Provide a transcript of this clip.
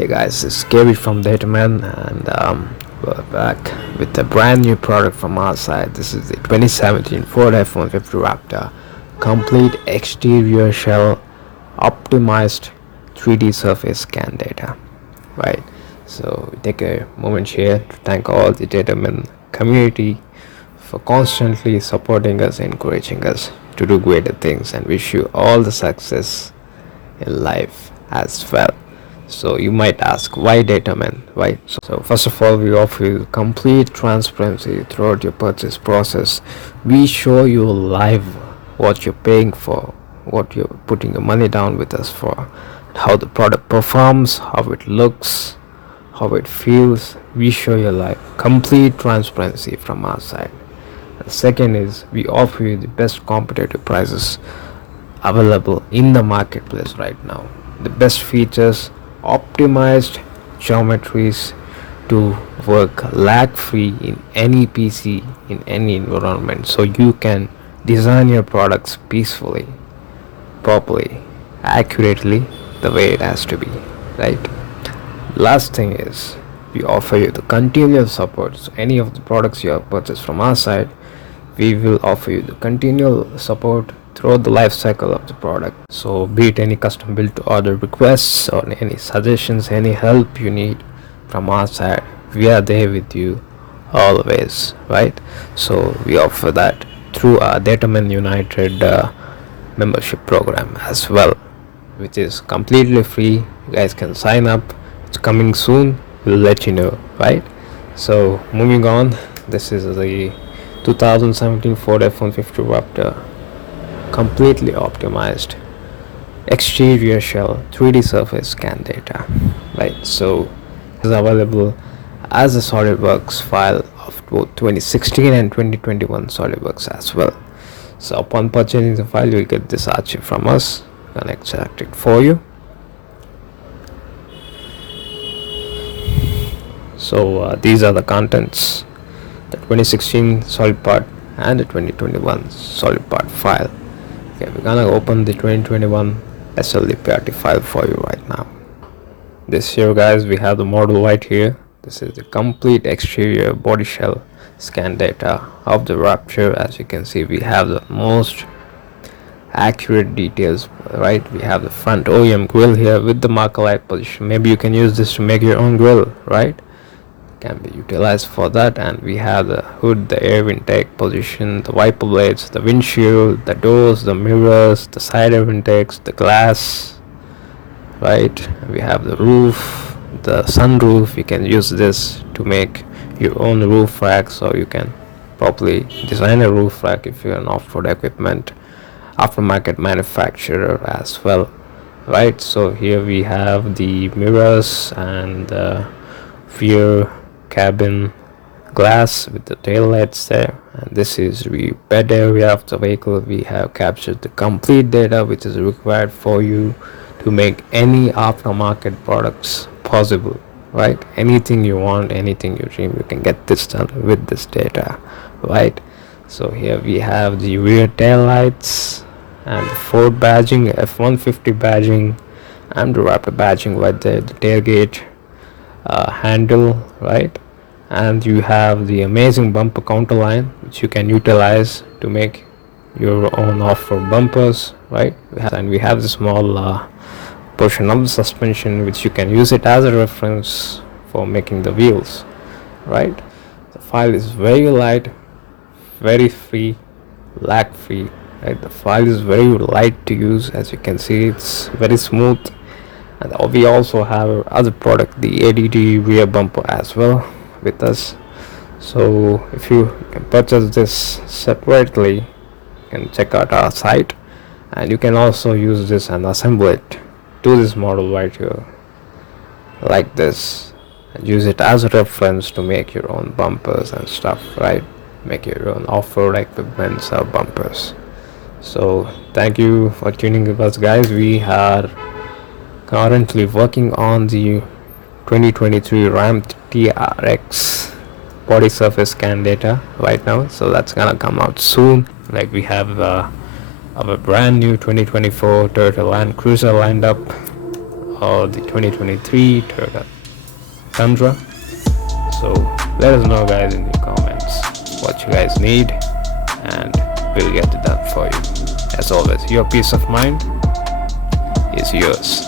Hey guys, it's Gary from Datamen, and we're back with a brand new product from our side. This is the 2017 Ford F-150 Raptor complete exterior shell optimized 3D surface scan data. Right, so we take a moment here to thank all the Datamen community for constantly supporting us, encouraging us to do greater things, and wish you all the success in life as well. So you might ask, why Datamen? Right? So first of all, we offer you complete transparency throughout your purchase process. We show you live what you're paying for, what you're putting your money down with us for, how the product performs, how it looks, how it feels. We show you live complete transparency from our side. The second is, we offer you the best competitive prices available in the marketplace right now. The best features, optimized geometries to work lag free in any PC, in any environment, so you can design your products peacefully, properly, accurately, the way it has to be, right? Last thing is, we offer you the continuous support. So any of the products you have purchased from our side, we will offer you the continual support throughout the life cycle of the product. So be it any custom built to order requests or any suggestions, any help you need from our side, we are there with you always, right? So we offer that through our Datamen United membership program as well, which is completely free. You guys can sign up. It's coming soon, we'll let you know, right? So moving on, this is the 2017 Ford F-150 Raptor completely optimized exterior shell 3D surface scan data, right? So it is available as a SolidWorks file of both 2016 and 2021 SolidWorks as well. So upon purchasing the file, you'll get this archive from us and extract it for you. So these are the contents: the 2016 solid part and the 2021 solid part file. Okay, we're gonna open the 2021 sldprt file for you right now. This here, guys, we have the model right here. This is the complete exterior body shell scan data of the Raptor. As you can see, we have the most accurate details, right? We have the front OEM grill here with the marker light position. Maybe you can use this to make your own grill, right? Can be utilized for that. And we have the hood, the air intake position, the wiper blades, the windshield, the doors, the mirrors, the side air intakes, the glass, right? We have the roof, the sunroof. You can use this to make your own roof rack, so you can properly design a roof rack if you're an off-road equipment aftermarket manufacturer as well, right? So here we have the mirrors and the rear cabin glass with the tail lights there, and this is the bed area of the vehicle. We have captured the complete data which is required for you to make any aftermarket products possible, right? Anything you want, anything you dream, you can get this done with this data, right? So here we have the rear tail lights and the Ford badging, F-150 badging, and the Raptor badging right there, the tailgate handle, right? And you have the amazing bumper counter line which you can utilize to make your own off-road bumpers, right? We have the small portion of the suspension which you can use it as a reference for making the wheels, right? The file is very light, very free, lag free, right? The file is very light to use. As you can see, it's very smooth. And we also have other product, the ADD rear bumper as well with us. So if you can purchase this separately, you can check out our site, and you can also use this and assemble it to this model right here like this, and use it as a reference to make your own bumpers and stuff, right? Make your own off-road equipment or bumpers. So thank you for tuning with us, guys. We are currently working on the 2023 Ram TRX body surface scan data right now, so that's gonna come out soon. Like, we have our brand new 2024 Toyota Land Cruiser lined up or the 2023 Toyota Tundra. So let us know guys in the comments what you guys need, and we'll get it done for you. As always, your peace of mind is yours.